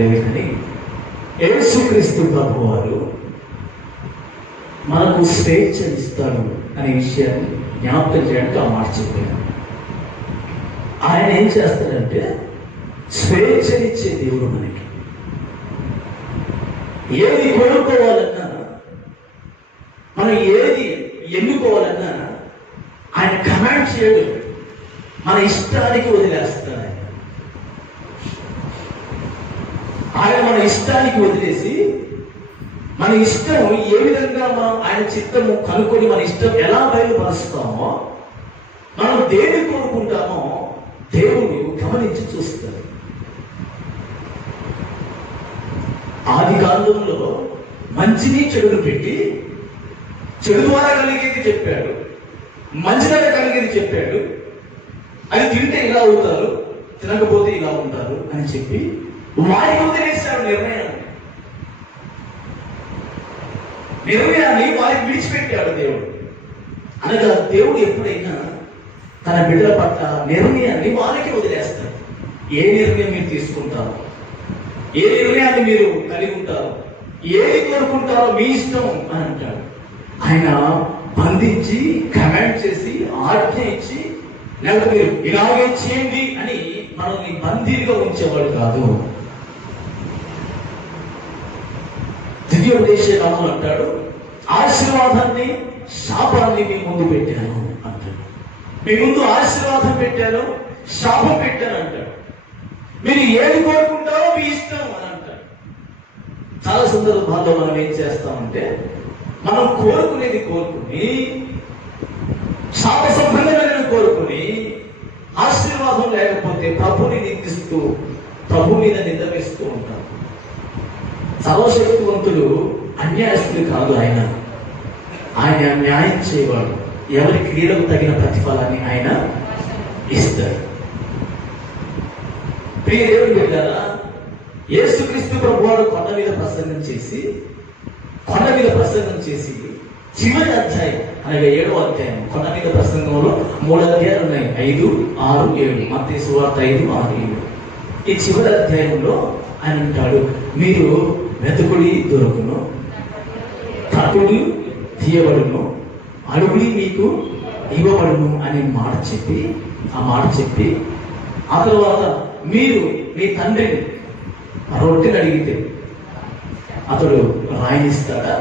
లేదు. కానీ యేసుక్రీస్తు ప్రభువారు మనకు స్వేచ్ఛ ఇస్తాడు అనే విషయాన్ని జ్ఞాపకం చేయడానికి ఆ మాట చెప్పారు. ఆయన ఏం చేస్తాడంటే స్వేచ్ఛనిచ్చే దేవుడు. మనకి ఏది కోరుకోవాలన్నా, మనం ఏది ఎన్నుకోవాలన్నా ఆయన కమాండ్ చేయడు, మన ఇష్టానికి వదిలేస్తాడు. ఆయన మన ఇష్టానికి వదిలేసి మన ఇష్టం ఏ విధంగా మనం ఆయన చిత్తము కనుక్కొని మన ఇష్టం ఎలా బయలుపరుస్తామో, మనం దేని కోరుకుంటామో దేవుడు గమనించి చూస్తాడు. ఆది కాలంలో మంచిని చెడును పెట్టి చెడు ద్వారా కలిగేది చెప్పాడు, మంచి ద్వారా కలిగేది చెప్పాడు. అది తింటే ఇలా అవుతారు, తినకపోతే ఇలా ఉంటారు అని చెప్పి వారికి వదిలేశాడు నిర్ణయాన్ని వారికి విడిచిపెట్టాడు దేవుడు. అనగా దేవుడు ఎప్పుడైనా తన బిడ్డల పట్ల నిర్ణయాన్ని వారికి వదిలేస్తాడు. ఏ నిర్ణయం మీరు తీసుకుంటారు, ఏ నిర్ణయాన్ని మీరు కలిగి ఉంటారో, ఏది కోరుకుంటారో మీ ఇష్టం అని అంటాడు. ఆయన బంధించి కమాండ్ చేసి ఆజ్ఞ ఇచ్చి లేకపోతే మీరు ఇలాగే చేయండి అని మనల్ని బందీగా ఉంచేవాడు కాదు. ద్వితీయోపదేశకాండం అంటాడు, ఆశీర్వాదాన్ని శాపాన్ని మీ ముందు పెట్టాను అంటాడు. మీ ముందు ఆశీర్వాదం పెట్టాను, శాపం పెట్టాను అంటాడు. మీరు ఏది కోరుకుంటారో మీ ఇష్టం అని అంటాడు. చాలా సందర్భాల్లో మనం ఏం చేస్తామంటే మనం కోరుకునేది కోరుకుని శాప సంబంధమైనది కోరుకుని ఆశీర్వాదం లేకపోతే ప్రభుని నిందిస్తూ ప్రభు మీద నింద వేస్తూ ఉంటాం. సర్వశక్తివంతుడు అన్యాయస్తుడు కాదు. ఆయన న్యాయం చేయవాడు. ఎవరి క్రియలకు తగిన ప్రతిఫలాన్ని ఆయన ఇస్తాడు. ప్రియ దేవుని బిడ్డలారా, యేసుక్రీస్తు ప్రభువారు కొండ మీద ప్రసంగం చేసి చివరి అధ్యాయం అనగా 7వ అధ్యాయం, కొండ మీద ప్రసంగంలో 3 అధ్యాయాలు ఉన్నాయి, 5, 6, 7. మత్తయి సువార్త 5, 6, 7. ఈ చివరి అధ్యాయంలో ఆయన అంటాడు, మీరు వెతుకుడి దొరుకును, తట్టుడి తీయబడును, అడుగుడి మీకు ఇవ్వబడును అనే మాట చెప్పి ఆ తర్వాత మీరు మీ తండ్రిని రొట్టెని అడిగితే అతడు రాయినిస్తాడా,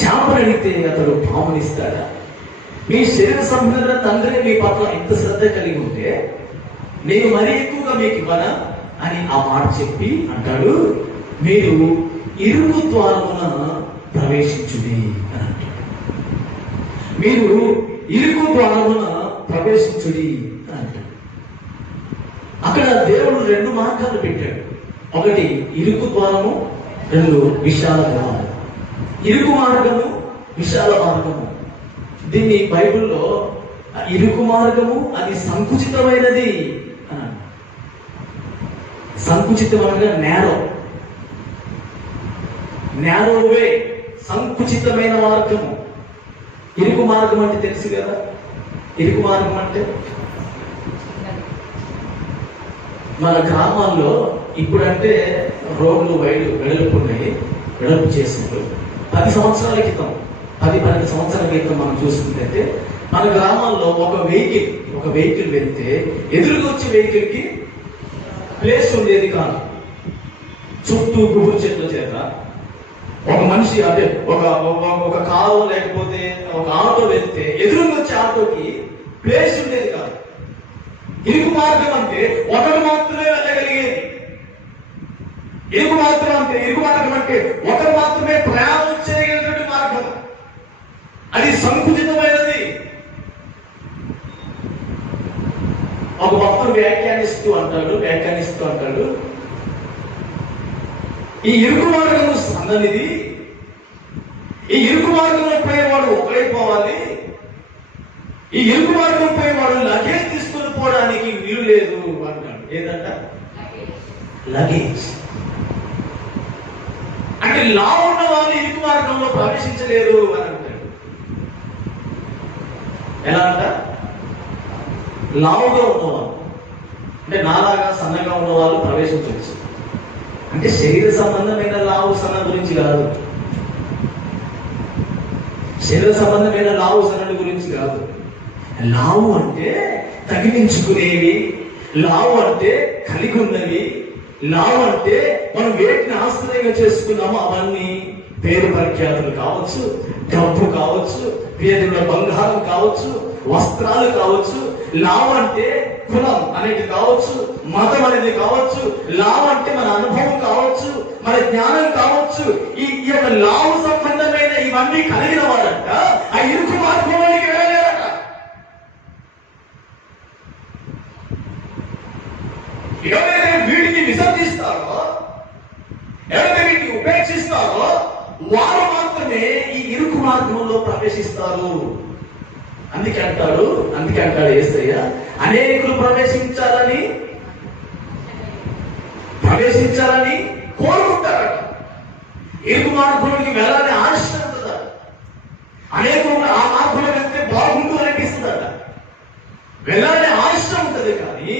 చేపను అడిగితే అతడు పామునిస్తాడా? మీ శరీర సంబంధమైన తండ్రి మీ పట్ల ఎంత శ్రద్ధ కలిగి ఉంటే నేను మరీ ఎక్కువగా మీకు ఇవ్వనా అని ఆ మాట చెప్పి అంటాడు, మీరు ఇరుకు ద్వారమున ప్రవేశించుడి అని అంటాడు. మీరు ఇరుకు ద్వారమున ప్రవేశించుడి అని అంటాడు. అక్కడ దేవుడు 2 మార్గాలు పెట్టాడు. ఒకటి ఇరుకు ద్వారము, 2 విశాల ద్వారము. ఇరుకు మార్గము, విశాల మార్గము. దీన్ని బైబిల్లో ఇరుకు మార్గము అది సంకుచితమైనది అని, సంకుచితమైన నేరో వే, సంకుచితమైన మార్గము. ఇరుకు మార్గం అంటే తెలుసు కదా. ఇరుకు మార్గం అంటే మన గ్రామాల్లో ఇప్పుడంటే రోడ్లు వెడల్పు చేసిండ్రు. 10 సంవత్సరాల క్రితం, 10-12 సంవత్సరాల క్రితం మనం చూసుకుంటే మన గ్రామాల్లో ఒక వెహికల్ వెళ్తే ఎదురుగా వచ్చే వెహికల్ కి ప్లేస్ ఉండేది కాదు. చుట్టూ గుబురు చెట్ల చేత ఒక మనిషి అంటే ఒక కారు లేకపోతే ఒక ఆటో వెళ్తే ఎదురుగా వచ్చే ఆటోకి ప్లేస్ ఉండేది కాదు. ఇరుకు మార్గం అంటే ఒకరు మాత్రమే వెళ్ళగలిగేది. ఇరుకు మార్గం అంటే ఒకరు మాత్రమే ప్రయాణం చేయగలిగినటువంటి మార్గం. అది సంకుచితమైనది. ఒక భక్తుడు వ్యాఖ్యానిస్తూ అంటాడు, ఈ ఇరుకు మార్గం సన్ననిది, ఈ ఇరుకు మార్గంలో పోయేవాడు ఒకడైపోవాలి, ఈ ఇరుకు మార్గం పోయేవాడు లగేజ్ తీసుకుని పోవడానికి వీలు లేదు అంటాడు. ఏదంట? లగేజ్. అంటే లావు ఉన్న వాళ్ళు ఇరుకు మార్గంలో ప్రవేశించలేరు అని అంటాడు. ఎలా అంట? లావుగా ఉన్నవాళ్ళు అంటే నాలాగా సన్నగా ఉన్న వాళ్ళు ప్రవేశించవచ్చు. అంటే శరీర సంబంధమైన లావు సన్న గురించి కాదు, శరీర సంబంధమైన లావు సన్నడి గురించి కాదు. లావు అంటే తగిలించుకునేవి, లావు అంటే కలిగి ఉన్నవి, లావు అంటే మనం వేటిని ఆశ్రయంగా చేసుకున్నామో అవన్నీ పేరు ప్రఖ్యాతులు కావచ్చు, డబ్బు కావచ్చు, పేదల బంగారం కావచ్చు, వస్త్రాలు కావచ్చు. లావు అంటే కులం అనేది కావచ్చు, మతం అనేది కావచ్చు, లావు అంటే మన అనుభవం కావచ్చు, మన జ్ఞానం కావచ్చు. ఈ యొక్క లావు సంబంధమైన ఇవన్నీ కలిగిన వాడంట ఆ ఇరుకు మార్గంలోనికి వెళ్ళలేరట. ఎవరైతే వీటిని విసర్జిస్తారో, ఎవరైతే వీటిని ఉపేక్షిస్తారో వారు మాత్రమే ఈ ఇరుకు మార్గంలో ప్రవేశిస్తారు. అందుకే అంటాడు యేసయ్య, అనేకులు ప్రవేశించాలని కోరుకుంటారట. ఇరుకు మార్గంలోకి వెళ్ళాలని ఆశ ఉంటుందట. అనేకులు ఆ మార్గంలో వెళ్తే బాగుండు అనిపిస్తుందట, వెళ్ళాలని ఆశ ఉంటుంది, కానీ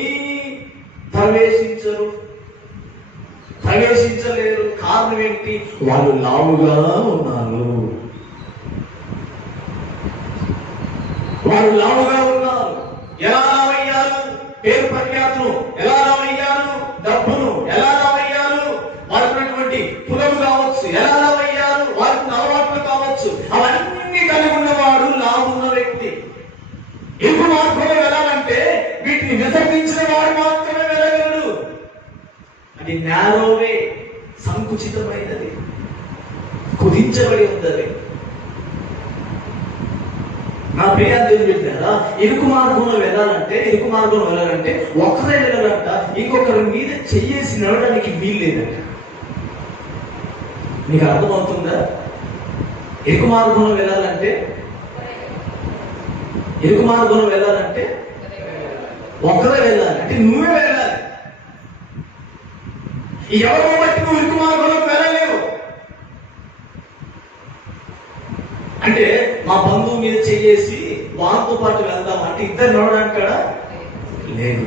ప్రవేశించలేరు. కారణం ఏంటి? వాళ్ళు లావుగా ఉన్నారు. ఎలా లావయ్యారు? పేరు ప్రఖ్యాతులు ఎలా లావయ్యారు? డబ్బును ఎలా లావయ్యారు? వారికి కులం కావచ్చు ఎలా లావయ్యారు? వారికి అలవాట్లు కావచ్చు, అవన్నీ కలిగి ఉన్నవాడు లావున్న వ్యక్తి. ఇరుకు మార్గంలో వెళ్ళాలంటే వీటిని విసర్జించిన వాడు మాత్రమే వెళ్ళగలడు. అది నేరోవే, సంకుచితమైనది, కుదించబడి ఉన్నది. నా ప్రియాదేవి పెట్టారా, ఇరుకు మార్గంలో వెళ్ళాలంటే ఒకరే వెళ్ళాలంట, ఇంకొకరి మీద చెయ్యేసి నడవడానికి వీలు లేదంట. నీకు అర్థమవుతుందా? ఇరుకు మార్గంలో వెళ్ళాలంటే ఒకరే వెళ్ళాలి, అంటే నువ్వే వెళ్ళాలి. ఎవరో బట్టి నువ్వు ఇరుకు మార్గంలోకి వెళ్ళలేవు. అంటే మా బంధువు మీద చెయ్యేసి వారితో పాటు వెళ్దాం అంటే ఇద్దరు నడవడానికి కూడా లేదు.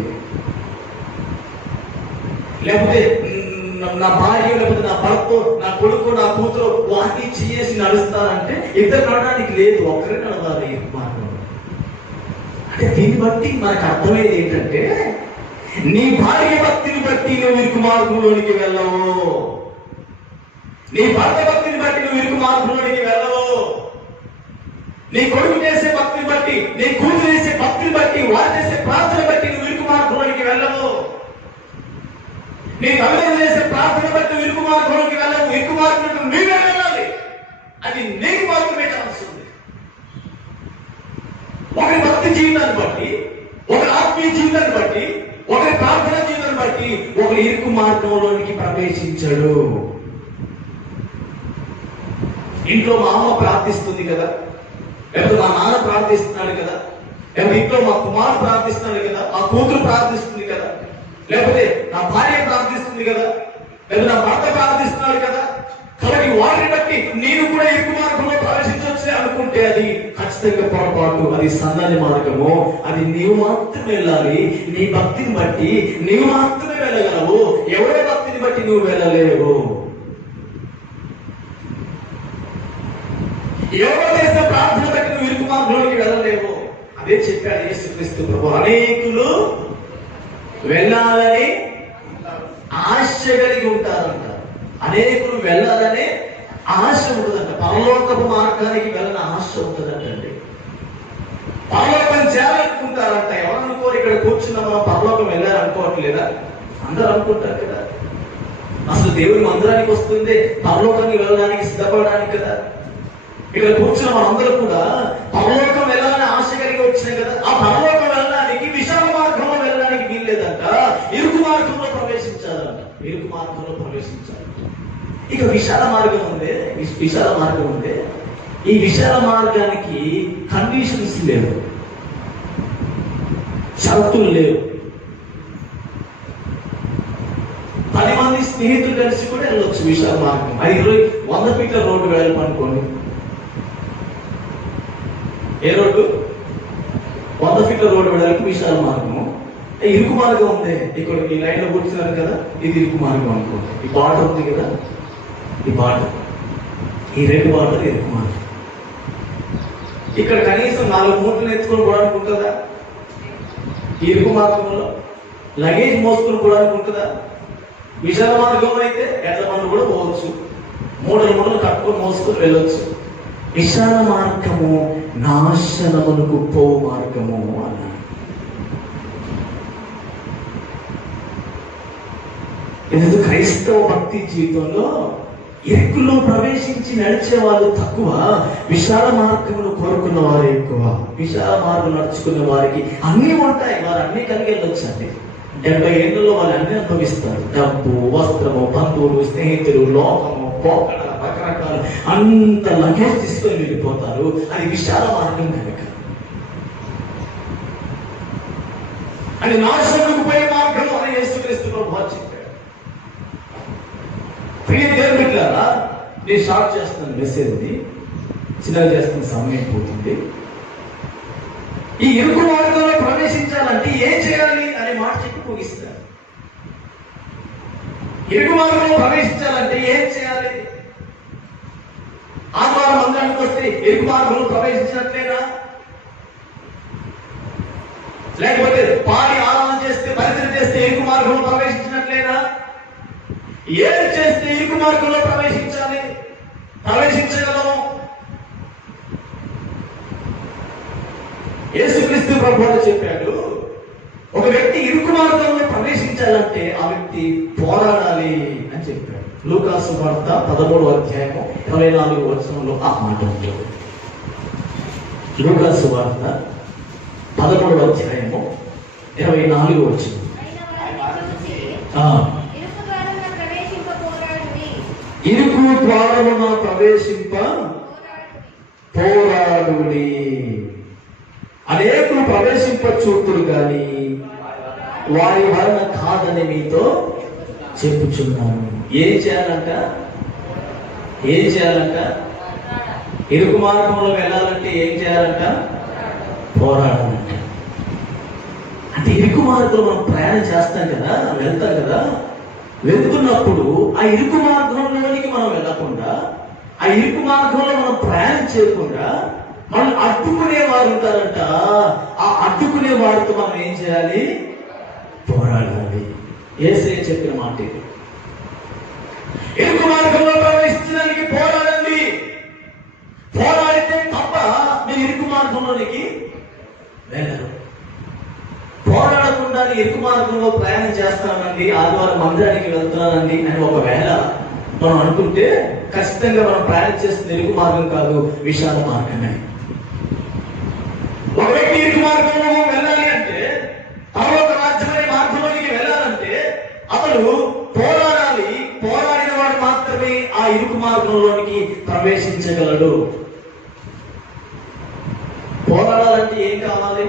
లేకపోతే నా భార్య, లేకపోతే నా భర్త, నా కొడుకు, నా కూతురు వాటిని చెయ్యేసి నడుస్తారంటే ఇద్దరు నడవడానికి లేదు, ఒక్కరే నడవాలి ఇరుకు మార్గంలో. అంటే దీన్ని బట్టి మనకు అర్థమయ్యేది ఏంటంటే, నీ భార్య భక్తిని బట్టి నువ్వు ఇరుకు మార్గంలోనికి వెళ్ళవు, నీ భర్త భక్తిని బట్టి నువ్వు ఇరుకు మార్గంలోనికి వెళ్ళవు, నీ కొడుకు చేసే భక్తిని బట్టి, నీ కూతురు చేసే భక్తిని బట్టి, వారు చేసే ప్రార్థన బట్టి నువ్వు ఇరుకు మార్గంలోనికి వెళ్ళవు, నీ తల్లిదండ్రులు చేసే ప్రార్థన బట్టి నువ్వు ఇరుకు మార్గంలోకి వెళ్ళవు. ఇరుకు మార్గంలో నీవే వెళ్ళాలి, అది నీకు మాత్రమే ఛాన్స్ ఉంది. ఒకరి భక్తి జీవితాన్ని బట్టి, ఒకరి ఆత్మీయ జీవితాన్ని బట్టి, ఒకరి ప్రార్థన జీవితాన్ని బట్టి ఒకరి ఇరుకు మార్గంలోనికి ప్రవేశించడు. ఇంట్లో మా అమ్మ ప్రార్థిస్తుంది కదా, లేకపోతే మా నాన్న ప్రార్థిస్తున్నాడు కదా, లేకపోతే ఇంట్లో మా కుమారుడు ప్రార్థిస్తున్నాడు కదా, మా కూతురు ప్రార్థిస్తుంది కదా, లేకపోతే నా భార్య ప్రార్థిస్తుంది కదా, లేదా నా భర్త ప్రార్థిస్తున్నాడు కదా, కాబట్టి వాటిని బట్టి నేను కూడా ఇరుకు మార్గంలో ప్రవేశించవచ్చు అనుకుంటే అది ఖచ్చితంగా పొరపాటు. అది సన్నని మార్గము, అది నీవు మాత్రమే వెళ్ళాలి. నీ భక్తిని బట్టి నీవు మాత్రమే వెళ్ళగలవు, ఎవరో భక్తిని బట్టి నువ్వు వెళ్ళలేవు. ఎవరో చేసిన ప్రార్థన బట్టి నువ్వు ఇరుకు మార్గంలోకి వెళ్ళలేవు. అదే చెప్పాడు యేసుక్రీస్తు ప్రభు, అనేకులు వెళ్ళాలని ఆశ కలిగి ఉంటారంట. అనేకులు వెళ్ళాలనే ఆశ ఉంటుందంట. పరలోకపు మార్గానికి వెళ్ళని ఆశ ఉంటుందంటండి. పరలోకం చేయాలనుకుంటారంట. ఎవరు అనుకోరు, ఇక్కడ కూర్చున్నా మనం పరలోకం వెళ్ళాలనుకోవట్లేదా? అందరూ అనుకుంటారు కదా. అసలు దేవుడి మందిరానికి వస్తుంది పరలోకానికి వెళ్ళడానికి సిద్ధపడడానికి కదా. ఇక్కడ కూర్చున్న మనందరూ కూడా పరలోకం వెళ్ళాలని ఆశ కలిగి వచ్చినాయి కదా. ఆ పరలోకం వెళ్ళడానికి విశాల మార్గంలో వెళ్ళడానికి వీల్లేదంట, ఇరుకు మార్గంలో ప్రవేశించాలంట. ఇరుకు మార్గంలో ప్రవేశించాలి. ఇక విశాల మార్గం ఉంది. ఈ విశాల మార్గానికి కండిషన్స్ లేవు, షరతులు లేవు. 10 మంది స్నేహితులు కలిసి కూడా వెళ్ళొచ్చు విశాల మార్గం. 100 ఫీట్ల రోడ్డు వెళ్ళాలనుకోండి. ఏ రోడ్డు? 100 ఫీట్ల రోడ్డు వెళ్ళడానికి విశాల మార్గము. ఇరుకు మార్గం ఉంది. ఇక్కడ ఈ లైన్ లో కూర్చున్నారు కదా, ఇది ఇరుకు మార్గం అనుకోండి. ఈ బార్డర్ ఉంది కదా, ఈ బార్డర్, ఈ 2 బార్డర్ ఇరుకు మార్గం. ఇక్కడ కనీసం 4 మూటలు ఎత్తుకొని పోవడానికి ఉంటుందా? ఈ ఇరుకు మార్గంలో లగేజ్ మోసుకొని పోవడానికి ఉంటుందా? విశాల మార్గం అయితే ఎట్ల మంది కూడా పోవచ్చు, మూటలు కట్టుకొని మోసుకొని వెళ్ళొచ్చు. విశాల మార్గము నాశనమునకు పోవు మార్గము అన్నాడు. ఇది క్రైస్తవ భక్తి జీవితంలో ఇరుకులో ప్రవేశించి నడిచే వాళ్ళు తక్కువ, విశాల మార్గమును కోరుకున్న వారు ఎక్కువ. విశాల మార్గం నడుచుకున్న వారికి అన్నీ ఉంటాయి, వారు అన్నీ కలిగి వెళ్ళొచ్చండి. 70 ఏళ్ళలో వాళ్ళు అన్నీ అనుభవిస్తారు. డబ్బు, వస్త్రము, బంధువులు, స్నేహితులు, లోకము, పోకడ, రకరకాల అంత లగేజ్ తీసుకొని వెళ్ళిపోతారు. అది విశాల మార్గం కనుక. అది నాశనకు పోయే మార్గం అని యేసుక్రీస్తు ప్రభువు చెప్పాడు. ప్రియ దేవుని బిడ్డలారా, నేను స్టార్ట్ చేస్తున్నాను మెసేజ్ని, చిన్నగా చేస్తున్న సమయం పోతుంది. ఈ ఇరుకు మార్గంలో ప్రవేశించాలంటే ఏం చేయాలి అనే మాట చెప్పి ముగిస్తారు. ఇరుకు మార్గంలో ప్రవేశించాలంటే ఏం చేయాలి? ఆదివారం మందిరానికి వస్తే ఇరుకు మార్గంలో ప్రవేశించినట్లేనా? లేకపోతే పాడి ఆరాధన చేస్తే, పరిచయం చేస్తే ఇరుకు మార్గంలో ప్రవేశించినట్లేనా? ఏం చేస్తే ఇరుకు మార్గంలో ప్రవేశించగలము? యేసుక్రీస్తు ప్రభువు చెప్పాడు, ఒక వ్యక్తి ఇరుకు మార్గంలో ప్రవేశించాలంటే ఆ వ్యక్తి పోరాడాలి అని చెప్పాడు. లూకా సువార్త 13వ అధ్యాయము 24వ వచనంలో ఆ మాట ఉంటుంది. లూకా సువార్త 13వ అధ్యాయము 24వ వచనం. ఇరుకు ద్వారమున ప్రవేశింప పోరాడుడి. అనేకులు ప్రవేశింప చూతురు గాని వారి వలన కాదని మీతో చెప్పుచున్నాను. ఏం చేయాలంట? ఇరుకు మార్గంలో వెళ్ళాలంటే ఏం చేయాలంట? పోరాడాలంట. అంటే ఇరుకు మార్గంలో మనం ప్రయాణం చేస్తాం కదా, వెళ్తాం కదా, వెళ్తున్నప్పుడు ఆ ఇరుకు మార్గంలోనికి మనం వెళ్ళకుండా, ఆ ఇరుకు మార్గంలో మనం ప్రయాణం చేయకుండా మనం అడ్డుకునే వారు ఉంటారంట. ఆ అడ్డుకునే వారితో మనం ఏం చేయాలి? పోరాడాలి. యేసయ్య చెప్పిన మాట ఇది. ఇరుకు మార్గంలో ప్రవేశించడానికి పోరాడండి. పోరాడితే తప్ప మీరు ఇరుకు మార్గంలోనికి వెళ్ళరు. పోరాడకుండా ఇరుకు మార్గంలో ప్రయాణం చేస్తానండి, ఆదివారం మందిరానికి వెళ్తున్నానండి అని ఒకవేళ మనం అనుకుంటే ఖచ్చితంగా మనం ప్రయాణం చేస్తున్న ఇరుకు మార్గం కాదు, విశాల మార్గమే. ఒక వ్యక్తి ఇరుకు మార్గంలో వెళ్ళాలి అంటే, పరలోక రాజ్యమనే మార్గంలోనికి వెళ్ళాలంటే అతను పోరాడాలి. పోరాడిన వాడు మాత్రమే ఆ ఇరుకు మార్గంలోనికి ప్రవేశించగలడు. పోరాడాలంటే ఏం కావాలి?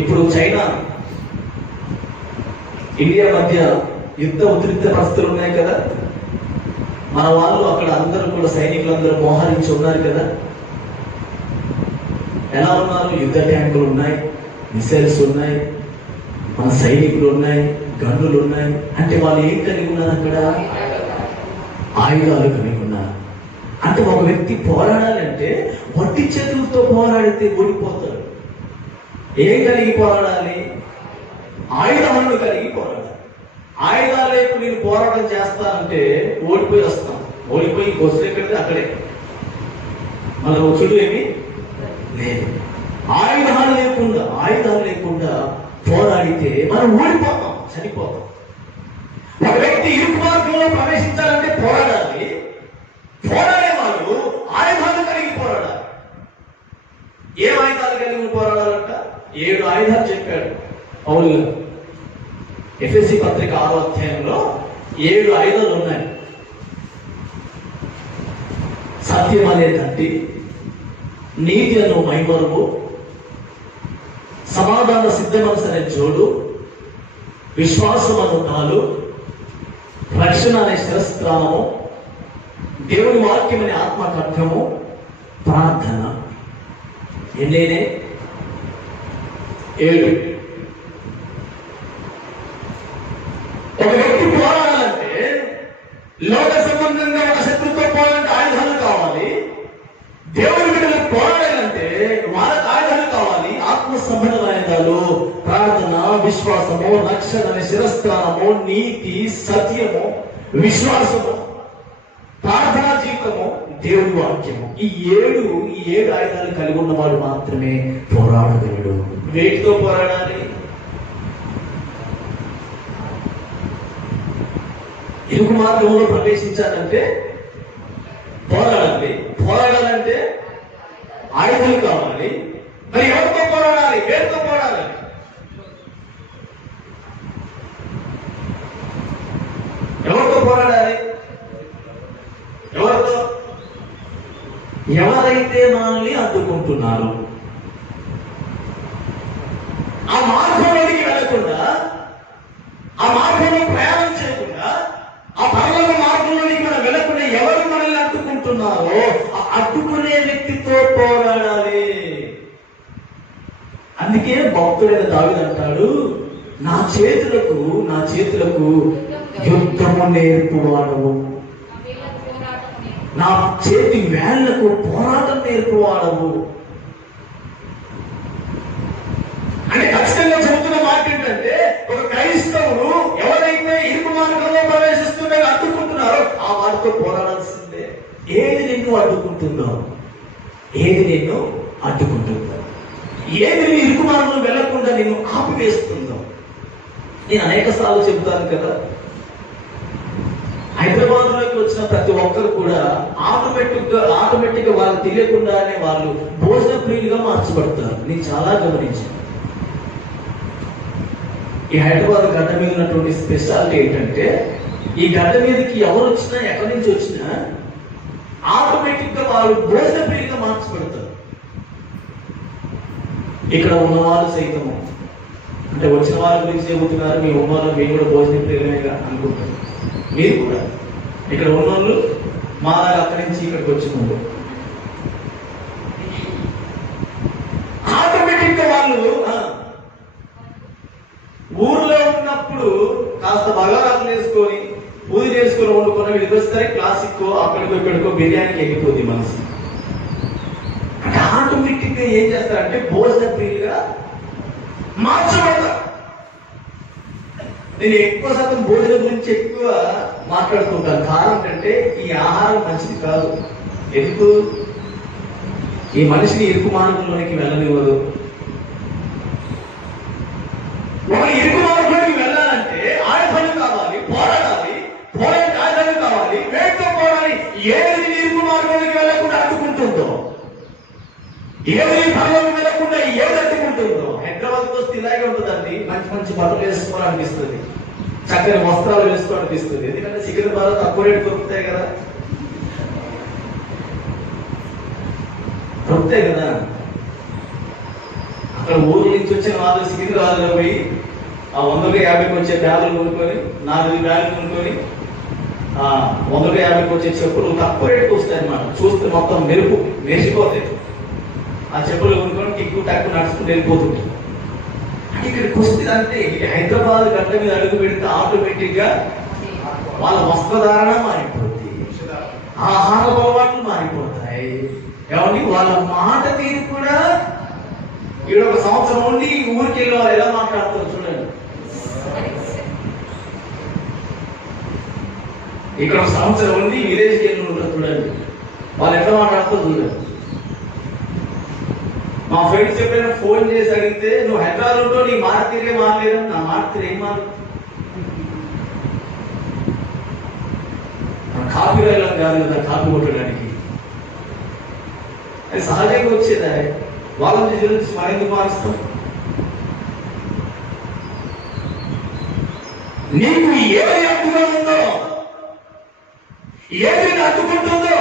ఇప్పుడు చైనా ఇండియా మధ్య యుద్ధ ఉద్రిక్త పరిస్థితులు ఉన్నాయి కదా. మన వాళ్ళు అక్కడ అందరూ కూడా సైనికులందరూ మోహరించి ఉన్నారు కదా. ఎలా ఉన్నారు? యుద్ధ ట్యాంకులు ఉన్నాయి, మిసైల్స్ ఉన్నాయి, మన సైనికులు ఉన్నాయి, గన్నులు ఉన్నాయి. అంటే వాళ్ళు ఏం కలిగి ఉన్నారు? అక్కడ ఆయుధాలు కలిగి ఉన్నారు. అంటే ఒక వ్యక్తి పోరాడాలంటే వట్టి చేతులతో పోరాడితే ఓడిపోతాడు. ఏం కలిగి పోరాడాలి? ఆయుధాలను కలిగి పోరాడాలి. ఆయుధాలు లేకుండా నేను పోరాటం చేస్తానంటే ఓడిపోయి వస్తాం. ఓడిపోయి వస్తే ఎక్కడితే అక్కడే, మన చుడు ఏమి లేదు. ఆయుధాలు లేకుండా పోరాడితే మనం ఓడిపోతాం, చనిపోతాం. ఒక వ్యక్తి ఇరుకు మార్గంలో ప్రవేశించాలంటే పోరాడాలి. పోరాడే వాళ్ళు ఆయుధాలు కలిగి పోరాడాలి. ఏం ఆయుధాలు కలిగి పోరాడాలంట? 7 ఆయుధాలు చెప్పాడు పౌలు గారు. ఎఫెసీ పత్రిక 6వ అధ్యాయంలో 7 ఆయుధాలు ఉన్నాయి. సత్యం అనే తండ్రి, నీతి అను మైమరువు, సమాధాన సిద్ధ మనసు అనే జోడు, విశ్వాసం అను తాలు, రక్షణ అనే శిరస్త్రాణము, దేవుని వాక్యం అనే ఆత్మ ఖడ్గము, ప్రార్థన. ఎన్నేనే 7. ఒక వ్యక్తి పోరాడాలంటే లోక సంబంధంగా ఒక శత్రుతో పోరాడంటే ఆయుధాలు కావాలి. దేవుని బిడ్డలు పోరాడాలంటే వాళ్ళకి ఆయుధాలు కావాలి. ఆత్మ సంబంధ ఆయుధాలు ప్రార్థన, విశ్వాసము, రక్షణ, శిరస్త్రానము, నీతి, సత్యము, విశ్వాసము, ప్రార్థనా జీవితము, దేవుని వాక్యము. ఈ ఏడు ఆయుధాలు కలిగి ఉన్నవాడు మాత్రమే పోరాడగలడు. వేటితో పోరాడాలి? ఇరుకు మార్గంలో ప్రవేశించాలంటే పోరాడాలంటే ఆయుధాలు కావాలి. మరి ఎవరితో పోరాడాలి? వేటితో పోరాడాలి? ఎవరితో పోరాడాలి? ఎవరితో? ఎవరైతే మనల్ని అడ్డుకుంటున్నారు, ఆ మార్గంలోకి వెళ్లకుండా, ఆ మార్గంలో ప్రయాణం చేయకుండా, ఆ పర్వత మార్గంలోకి మనం వెళ్లకుండా ఎవరు మనల్ని అడ్డుకుంటున్నారో ఆ అడ్డుకునే వ్యక్తితో పోరాడాలి. అందుకే భక్తుడైన దావీదు అంటాడు, నా చేతులకు యుద్ధము నేర్పువాడవు, నా చేతి వేళ్లకు పోరాటం నేర్పువాడవు. అంటే ఖచ్చితంగా చెబుతున్న మాట ఏంటంటే, ఒక క్రైస్తవుడు ఎవరైతే ఇరుకు మార్గంలో ప్రవేశిస్తుండే అడ్డుకుంటున్నారో ఆ వారితో పోరాడాల్సిందే. ఏది నిన్ను అడ్డుకుంటుందో, ఏది నీ ఇరుకు మార్గంలో వెళ్లకుండా నిన్ను ఆపివేస్తుందో. నేను అనేక సార్లు చెబుతాను కదా, హైదరాబాద్ లోకి వచ్చిన ప్రతి ఒక్కరు కూడా ఆటోమేటిక్ గా వాళ్ళు తెలియకుండానే వాళ్ళు భోజన ప్రియులుగా మార్చబడతారు. నేను చాలా గమనించాను. ఈ హైదరాబాద్ గడ్డ మీద ఉన్నటువంటి స్పెషాలిటీ ఏంటంటే, ఈ గడ్డ మీదకి ఎవరు వచ్చినా, ఎక్కడి నుంచి వచ్చినా ఆటోమేటిక్ గా వాళ్ళు భోజన ప్రియులుగా మార్చబడతారు. ఇక్కడ ఉన్నవాళ్ళు సైతము, అంటే వచ్చిన వాళ్ళ గురించి చెబుతున్నారు, మీ ఉన్నవాళ్ళు మేము కూడా భోజన ప్రియులుగా అనుకుంటారు. మీరు కూడా ఇక్కడ ఉన్నోళ్ళు మాలాగా అక్కడి నుంచి ఇక్కడికి వచ్చిన ఆటోమేటిక్ గా వాళ్ళు ఊర్లో ఉన్నప్పుడు కాస్త బగారాలు వేసుకొని పూజ చేసుకొని వండుకొని వీళ్ళకి వస్తారు. క్లాసిక్ అక్కడికో ఇక్కడికో బిర్యానీకి ఎగిపోద్ది మనసు. అంటే ఆటోమేటిక్ గా ఏం చేస్తారంటే భోజన ప్రియులుగా మార్చబడతారు. నేను ఎక్కువ శాతం భోజనం గురించి ఎక్కువ మాట్లాడుతుంటాను. కారణం అంటే ఈ ఆహారం మంచిది కాదు. ఎందుకు? ఈ మనిషిని ఇరుకు మార్గంలోనికి వెళ్ళనివ్వదు. ఒక ఇరుకు మార్గంలోకి వెళ్ళాలంటే ఆయుధాలు కావాలి, పోరాడాలి. ఆయుధాలు కావాలి, వేటితో పోరాడాలి. ఏది ఇరుకు మార్గంలోకి వెళ్ళకుండా అడ్డుకుంటుందో, ఏది పనులకు వెళ్ళకుండా ఏది అడ్డుకుంటుందో. హైదరాబాద్కి వస్తే ఇలాగే ఉంటుందండి. మంచి బట్టలు వేసుకోవాలనిపిస్తుంది, చక్కని వస్త్రాలు వేసుకోవాలనిపిస్తుంది. ఎందుకంటే సికింద్రాబాద్ తక్కువ రేటు దొరుకుతాయి కదా. అక్కడ ఊరు నుంచి వచ్చిన వాళ్ళు సికింద్రాబాద్లో పోయి ఆ 150కి వచ్చే బ్యాగులు కొనుక్కొని, 4 బ్యాగులు కొనుక్కొని, 150కి వచ్చే చెప్పులు తక్కువ రేటుకు వస్తాయి అన్నమాట. చూస్తే మొత్తం మెరిసిపోతాయి. ఆ చెప్పులు కొనుక్కొని టిక్కు టక్కు నడుచుకుని వెళ్ళిపోతుంది. ఇక్కడికి వస్తుంది అంటే హైదరాబాద్ గడ్డ మీద అడుగు పెడితే ఆటోమేటిక్ గా వాళ్ళ వస్త్రధారణ మారిపోతుంది, ఆహార అలవాట్లు మారిపోతాయి. ఏమండి, వాళ్ళ మాట తీరు కూడా. ఇక్కడ 1 సంవత్సరం ఉండి ఊరికి వెళ్ళి వాళ్ళు ఎలా మాట్లాడతారు చూడండి. ఇక్కడ 1 సంవత్సరం ఉండి విలేజ్కి వెళ్ళి ఉంటారు చూడండి, వాళ్ళు ఎట్లా మాట్లాడుతూ చూడండి. మా ఫ్రెండ్స్ ఎప్పుడైనా ఫోన్ చేసి అడిగితే, నువ్వు హైదరాబాద్ ఉంటో నీ మాట తీరే మారలేదు. నా మాట తీరు ఏం మారు? కాపీ రాయడం కాదు కదా, కాపీ కొట్టడానికి. అది సహజంగా వచ్చేదా? వాళ్ళని చూసి మనం ఎందుకు మారుస్తాం? నీకు ఏది అడ్డుగా ఉందో, ఏది అడ్డుకుంటుందో,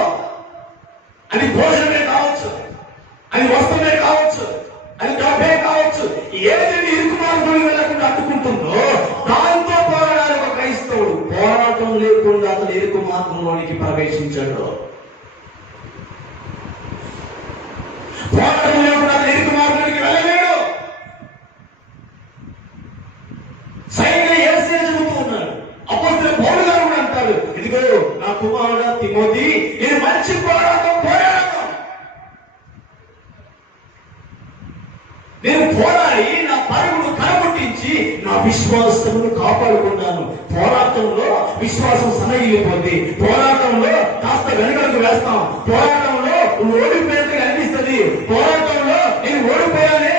అది భోజనమే కావచ్చు, అది వస్త్రమే కావచ్చు, అది డబ్బే కావచ్చు. ఏది ఇరుకు మార్గంలో వెళ్ళకుండా అడ్డుకుంటుందో దాంతో పోరాడాలి ఒక క్రైస్తవుడు. పోరాటం లేకుండా అతను ఇరుకు మార్గంలోనికి ప్రవేశించాడు. పోరాటం లేకుండా కుమారుడా తిమోతి, ఇది మంచి పోరాటం నేను పోరాడి నా పరుగును కనబుట్టించి నా విశ్వాసమును కాపాడుకున్నాను. పోరాటంలో విశ్వాసం సన్నగిలిపోద్ది, పోరాటంలో కాస్త వెనుకలకు వేస్తాం, పోరాటంలో ఓడిపోయినట్టుగా అనిపిస్తుంది, పోరాటంలో నేను ఓడిపోయాను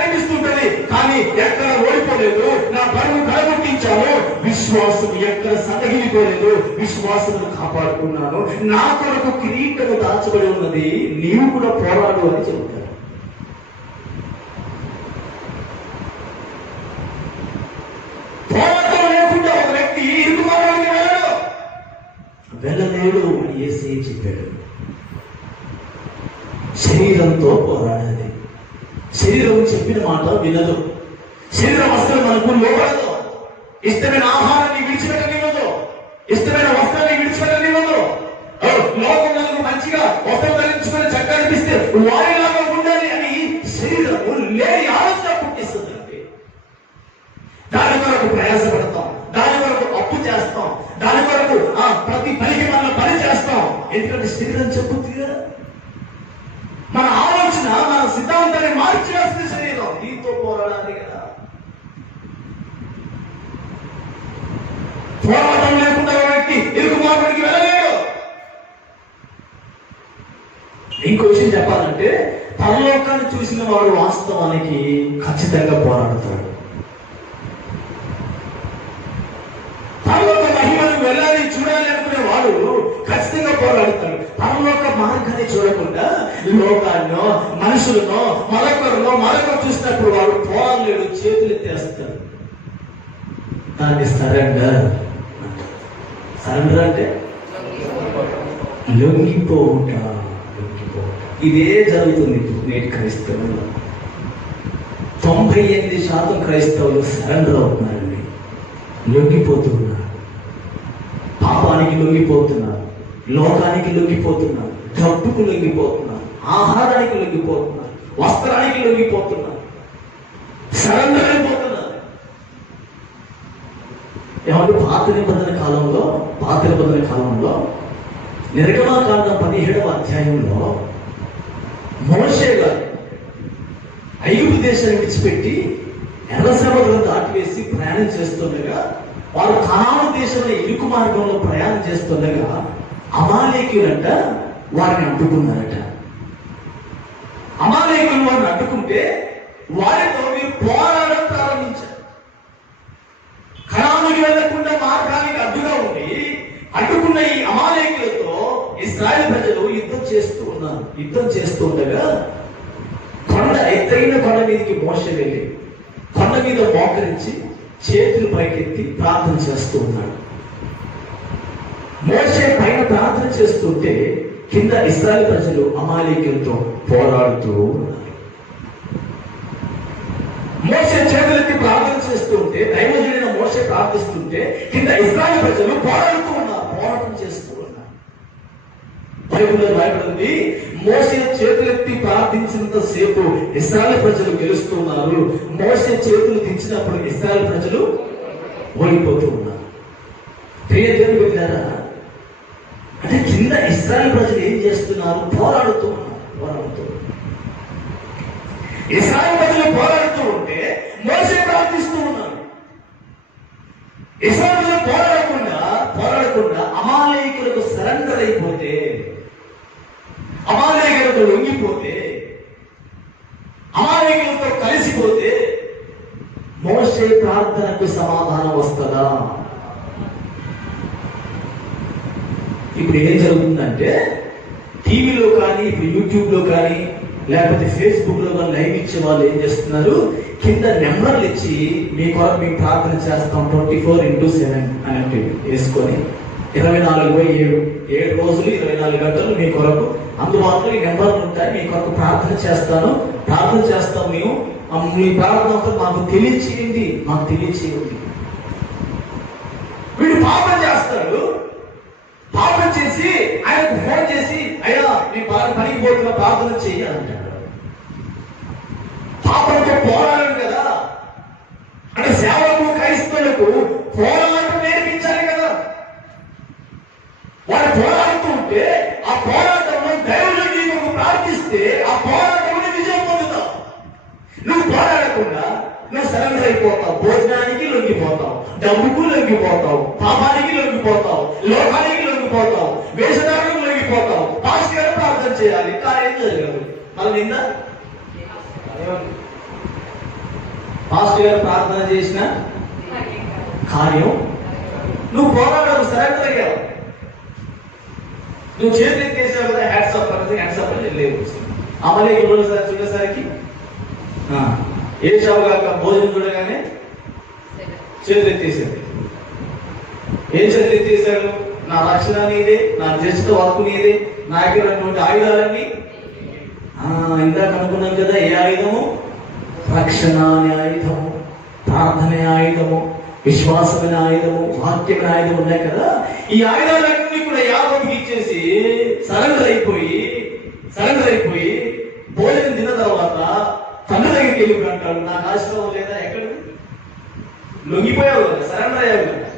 అనిపిస్తుంటది. కానీ ఎక్కడ ఓడిపోలేదు, నా పరుగు కనబుట్టించాను, విశ్వాసం ఎక్కడ సన్నగిలిపోలేదు, విశ్వాసమును కాపాడుకున్నాను. నా కొరకు కిరీటము దాచబడి ఉన్నది, నీవు కూడా పోరాడు అని చెబుతారు. పోరాటం లేకుండా ఒక వ్యక్తి ఇరుకుమార్గానికి వెళ్ళలేడు అని యేసయ్య చెప్పాడు. శరీరంతో పోరాడాలి. శరీరం చెప్పిన మాట వినదు, శరీరం అసలు మనకు లోబడదు, ఇష్టమైన ఆహారాన్ని విడిచిపెట్టనివ్వదు, ఇష్టమైన వస్త్రాన్ని విడిచిపెట్టనివ్వదు. లోకం మనకు మంచిగా వస్త్రం ధరించుకొని చక్కగా అనిపిస్తే వారిలాగా ఉండాలి అని శరీరము లేని ఆలోచన పుట్టిస్తుంది. దాని కొరకు ప్రయాసపడతాం, దాని కొరకు అప్పు చేస్తాం, దాని కొరకు ప్రతి పనికి మనం పని చేస్తాం. ఎందుకంటే శరీరం చెప్పుద్ది కదా. మన ఆలోచన, మన సిద్ధాంతాన్ని మార్చేస్తుంది శరీరం. దీంతో పోరాడాలి కదా. పోరాటం లేకుండా వ్యక్తి ఇరుకుమార్గానికి వెళ్ళలేడు. ఇంకో విషయం చెప్పాలంటే, పరలోకాన్ని చూసిన వాడు వాస్తవానికి ఖచ్చితంగా పోరాడతాడు. పరలోక మహిమను వెళ్ళాలి, చూడాలి అనుకునే వాడు ఖచ్చితంగా పోరాడతాడు. పరలోక మార్గాన్ని చూడకుండా లోకాన్నో మనుషులనో మరొకరు చూసినప్పుడు వాడు పోరాడలేడు, చేతులు ఎత్తేస్తాడు. దాన్ని సరెండర్ అంటారు. సరెండర్ అంటే లొంగిపోవుట. ఇదే జరుగుతుంది నేటి క్రైస్తవులు. 98% క్రైస్తవులు సరెండర్ అవుతున్నారండి, లొంగిపోతున్నారు. పాపానికి లొంగిపోతున్నారు, లోకానికి లొంగిపోతున్నారు, డబ్బుకు లొంగిపోతున్నారు, ఆహారానికి లొంగిపోతున్నారు, వస్త్రానికి లొంగిపోతున్నారు, సరెండర్ అయిపోతున్నారు. ఏమంటే పాత నిబంధన కాలంలో నిర్గమాకాండం 17వ అధ్యాయంలో మోషే గారు ఐగుప్తు దేశాన్ని విడిచిపెట్టి ఎర్ర సముద్రం దాటివేసి ప్రయాణం చేస్తుండగా, వారు కనాను దేశంలో ఇరుకు మార్గంలో ప్రయాణం చేస్తుండగా అమాలేకీయులంట వారిని అడ్డుకున్నారట. అమాలేకీయులు వారిని అడ్డుకుంటే వారితో మీరు పోరాడడం ప్రారంభించారు. కనానుకి వెళ్లకుండా మార్గానికి అడ్డుగా ఉండి అడ్డుకున్న ఈ అమాలేకీయులతో ఇశ్రాయేలు ప్రజలు యుద్ధం చేస్తూ ఉండగా ఎత్తైన కొండ మీదకి మోషే వెళ్ళి కొండ మీద మోకరించి చేతులు పైకెత్తి ప్రార్థన చేస్తూ ఉన్నాడు. మోషే పైన ప్రార్థన చేస్తుంటే కింద ఇశ్రాయేలు ప్రజలు అమాలేకీయులతో పోరాడుతూ ఉన్నారు. మోషే చేతులెత్తి ప్రార్థన చేస్తుంటే, దైవజనుడైన మోషే ప్రార్థిస్తుంటే కింద ఇశ్రాయేలు ప్రజలు పోరాడుతూ ఉన్నారు, పోరాటం చేస్తూ ఉన్నారు. బైబిల్లో రాయబడింది, మోషే చేతులెత్తి ప్రార్థించినంత సేపు ఇశ్రాయేలు ప్రజలు గెలుస్తున్నారు, మోషే చేతులు దించినప్పుడు ఇశ్రాయేలు ప్రజలు ఓడిపోతూ ఉన్నారు. దేవుని బిడ్డలారా, అంటే కింద ఇశ్రాయేలు ప్రజలు ఏం చేస్తున్నారు? పోరాడుతూ ఉన్నారు. ఇశ్రాయేలు ప్రజలు పోరాడుతూ ఉంటే మోషే ప్రార్థిస్తూ ఉన్నారు. ఇశ్రాయేలు ప్రజలు పోరాడకుండా అమాలేకీయులకు సరెండర్ అయిపోతే, అమాలేకీయులతో లొంగిపోతే, అమాలేకీయులతో కలిసిపోతే మోషే ప్రార్థనకు సమాధానం వస్తుందా? ఇప్పుడు ఏం జరుగుతుందంటే, టీవీలో కానీ ఇప్పుడు యూట్యూబ్ లో కానీ లేకపోతే ఫేస్బుక్ లో కానీ లైవ్ ఇచ్చే వాళ్ళు ఏం చేస్తున్నారు? కింద నెంబర్లు ఇచ్చి మీ కొరకు మేము ప్రార్థన చేస్తాం 24/7 అని వేసుకొని 24/7 రోజులు 24 గంటలు మీ కొరకు అందుబాటులో ఈ నెంబర్లు ఉంటాయి, మీ కొరకు ప్రార్థన చేస్తాం మేము, మీ ప్రార్థన మాకు తెలియచేయండి. వీడు పాపం చేస్తాడు. పాపం చేసి ఆయనకు ఫోన్ చేసి, అయ్యా నీ పనికి పోతున్న ప్రార్థన చెయ్యాలంటాడు. పాపంతో పోరాడు కదా, అంటే సేవకు క్రైస్తవులకు పోరాటం నేర్పించాలి కదా. వాడు పోరాడుతూ ఉంటే ఆ పోరాటంలో దైవజనుడు నీకు ప్రార్థిస్తే ఆ పోరాటంలో విజయం పొందుతావు. నువ్వు పోరాడకుండా నువ్వు సరెండర్ అయిపోతావు. భోజనానికి లొంగిపోతావు, డబ్బుకు లొంగిపోతావు, పాపానికి లొంగిపోతావు, లోకానికి లొంగిపోతావు, వేషధారణకు లొంగిపోతావు. పాస్టర్ గారు ప్రార్థన చేయాలి, కానీ ఏం జరగదు. మళ్ళీ నిన్న పాస్టర్ గారు ప్రార్థన చేసిన కార్యం నువ్వు పోరాడవు, సరెండర్ అయ్యావు. నువ్వు చేతి ఎత్తేసావు కదా, హ్యాట్సప్ అని లేవు. అమలే చూడేసరికి ఏ చావుగాక భోజనం చూడగానే చేతులు ఎత్తేసాడు. ఏం చేతులు ఎత్తేసాడు? నా రక్షణ నీదే, నా జస్ట్ వాక్కు నీదే, నా దగ్గర ఉన్నటువంటి ఆయుధాలన్నీ ఇందాక అనుకున్నాం కదా. ఏ ఆయుధము? రక్షణ అనే ఆయుధము, ప్రార్థన ఆయుధము, విశ్వాసమైన ఆయుధము, వాక్యమైన ఆయుధం ఉన్నాయి కదా. ఈ ఆయుధాలన్నీ కూడా యాకోబుకి ఇచ్చేసి సరెండర్ అయిపోయి భోజనం తిన్న తర్వాత తండ్రి దగ్గరికి వెళ్ళి అంటాడు, నాకు ఆశీర్వాదం లేదా? ఎక్కడ లొంగిపోయావు కదా, సరెండర్ అయ్యావు కదా.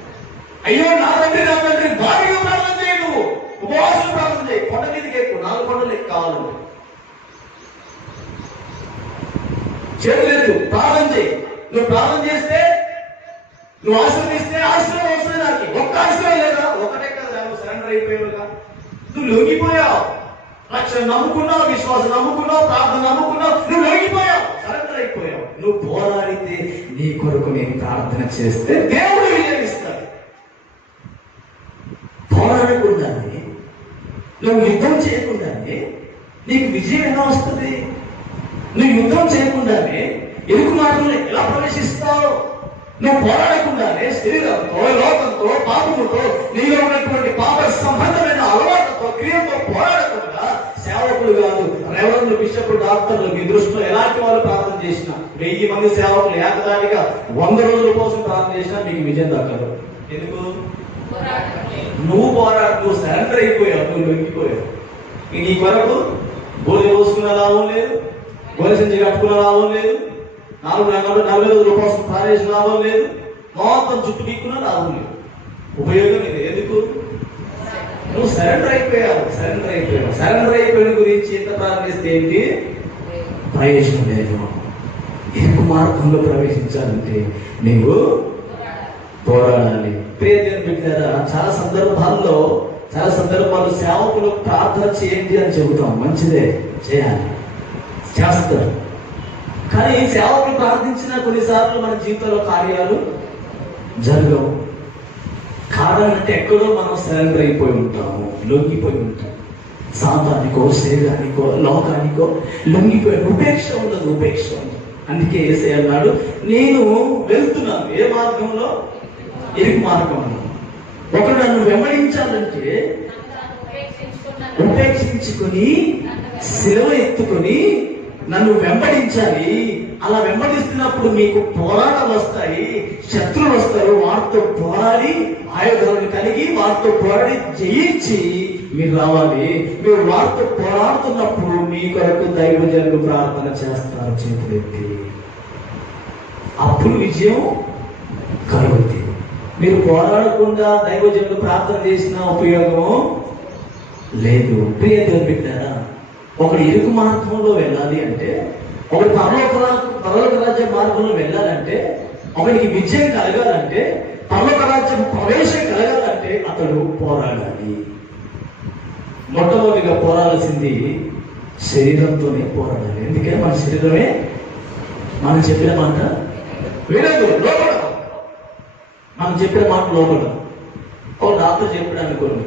అయ్యో నా తండ్రి భారీగా ప్రార్థన చేయి, నువ్వు ఉపవాసం ప్రార్థన చేయి, కొండ మీదకి ఎక్కువ 4 కొండలు ఎక్కువ కావాలి. చేతులేదు, ప్రార్థన చేయి. నువ్వు ప్రార్థన చేస్తే, నువ్వు ఆశీర్వదిస్తే ఆశీర్వాదం వస్తుంది. నాకు ఒక్క ఆశీర్వాదం లేదా? ఒకటే కదా, నువ్వు సరెండర్ అయిపోయావుగా. నువ్వు లొంగిపోయావు. రక్షణ నమ్ముకున్నావు, విశ్వాసం నమ్ముకున్నావు, ప్రార్థన నమ్ముకున్నావు, నువ్వు లొంగిపోయావు, సరెండర్ అయిపోయావు. నువ్వు పోరాడితే, నీ కొరకు నేను ప్రార్థన చేస్తే దేవుడు విజయం ఇస్తాడు. పోరాడకుండానే, నువ్వు యుద్ధం చేయకుండానే నీకు విజయం ఎలా వస్తుంది? నువ్వు యుద్ధం చేయకుండానే ఎరుకు మార్గంలో ఎలా ప్రవేశిస్తావు? నువ్వు పోరాడకుండానే శరీరంతో, లోకంతో, పాపముతో, నీలో ఉన్నటువంటి పాప సంబంధమైన అలవాటుతో, క్రియతో పోరాడకుండా సేవకులు కాదు, రెవరెండ్లు, బిషప్, డాక్టర్లు మీ దృష్టిలో ఎలాంటి వాళ్ళు ప్రార్థన చేసినా, 1000 మంది సేవకులు ఏకదానిగా 100 రోజుల కోసం ప్రార్థన చేసినా మీకు విజయం దక్కదు. ఎందుకు? నువ్వు సరెండర్ అయిపోయావు, నువ్వు లొంగిపోయావు. నీ కొరకు గోలి పోసుకున్న లాభం లేదు, గోలి సంచి కట్టుకున్న లాభం లేదు, 40 రోజుల కోసం పారేసిన లాభం లేదు, మొత్తం చుట్టూ పీక్కున్న లాభం లేదు. ఉపయోగం ఇది. ఎందుకు? నువ్వు సరెండర్ అయిపోయావు. సరెండర్ అయిపోయిన గురించి ఎంత ప్రారంభిస్తే ఏంటి? ప్రవేశం లేదు. ఇరుకు మార్గంలో ప్రవేశించాలంటే నీవు పోరాడాలి. ప్రియదేవుని బిడ్డలారా, చాలా సందర్భాల్లో సేవకులు ప్రార్థన చేయండి అని చెబుతాం. మంచిదే, చేయాలి, చేస్తారు. కానీ సేవకులు ప్రార్థించిన కొన్నిసార్లు మన జీవితంలో కార్యాలు జరగవు. కారణం అంటే ఎక్కడో మనం సరెండర్ అయిపోయి ఉంటాము, లొంగిపోయి ఉంటాము. సాతానికో, శరీరానికో, లోకానికో లొంగిపోయి ఉపేక్ష ఉండదు. అందుకే యేసయ్య అన్నాడు, నేను వెళ్తున్నాను. ఏ మార్గంలో? ఇరుకు మార్గంలో. ఒకడు నన్ను వెంబడించాలంటే ఉపేక్షించుకొని శిలువ ఎత్తుకొని నన్ను వెంబడించాలి. అలా వెంబడిస్తున్నప్పుడు మీకు పోరాటాలు వస్తాయి, శత్రువులు వస్తారు. వారితో పోరాడి, ఆయుధాలను కలిగి వారితో పోరాడి జయించి మీరు రావాలి. మీరు వారితో పోరాడుతున్నప్పుడు మీ కొరకు దైవజనులు ప్రార్థన చేస్తారు చేతులెత్తి. అప్పుడు విజయం కలుగుతుంది. మీరు పోరాడకుండా దైవజనులు ప్రార్థన చేసిన ఉపయోగం లేదు. ప్రియదేవుని బిడ్డలారా, ఒకడు ఇరుకు మార్గంలో వెళ్ళాలి అంటే, ఒకడు పరలోక రాజ్య మార్గంలో వెళ్ళాలంటే, ఒకడికి విజయం కలగాలంటే, పరలోక రాజ్యం ప్రవేశం కలగాలంటే అతడు పోరాడాలి. మొట్టమొదటిగా పోరాడాల్సింది శరీరంతోనే పోరాడాలి. ఎందుకంటే మన శరీరమే మనం చెప్పిన మాట వినదు, లోపల మనం చెప్పిన మాట లోపల. ఒక డాక్టర్ చెప్పాడు అనుకోండి,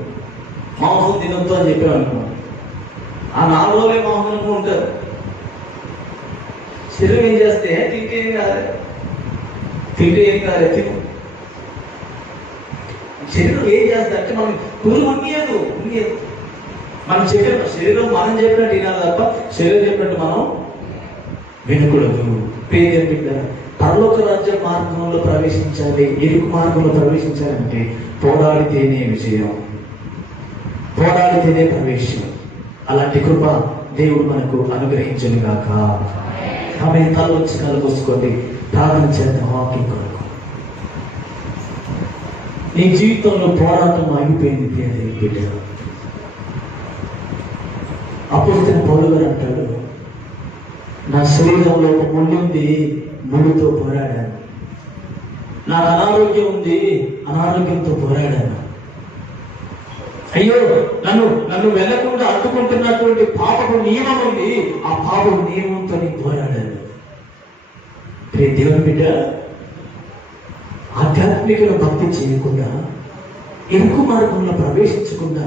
మాంసం తినొద్దు అని చెప్పాడు అనుకోండి, ఆ 4 రోజులే మాంసం ఉంటారు. శరీరం ఏం చేస్తే తింటే ఏం కాదు తిను. శరీరం ఏం చేస్తా అంటే మనం పురుగు ఉన్నియదు. మనం చెప్పిన శరీరం మనం చెప్పినట్టు వినాలి తప్ప శరీరం చెప్పినట్టు మనం వినకూడదు. పేరు బిడ్డలారా, పరలోక రాజ్య మార్గంలో ప్రవేశించాలి, ఇరుకు మార్గంలో ప్రవేశించాలంటే పోరాడితేనే విజయం, పోరాడితేనే ప్రవేశం. అలాంటి కృప దేవుడు మనకు అనుగ్రహించను గాక. ఆమె తల వచ్చి కళ్ళు మూసుకోండి, ప్రార్థన చేద్దాం వాక్యం కొరకు. నీ జీవితంలో పోరాటం ఆగిపోయింది ప్రియదేవి బిడ్డ. అపోస్తలుడైన పౌలు గారు అంటాడు, నా శరీరంలో ఒక ముళ్ళు ఉంది, ముళ్ళుతో పోరాడాను. నాకు అనారోగ్యం ఉంది, అనారోగ్యంతో పోరాడాను. అయ్యో, నన్ను వెళ్ళకుండా అడ్డుకుంటున్నటువంటి పాపపు నియమం ఉంది, ఆ పాపపు నియమంతో నేను పోరాడాను. దేవుని బిడ్డ, ఆధ్యాత్మిక భక్తి చేయకుండా, ఇరుకు మార్గంలో ప్రవేశించకుండా,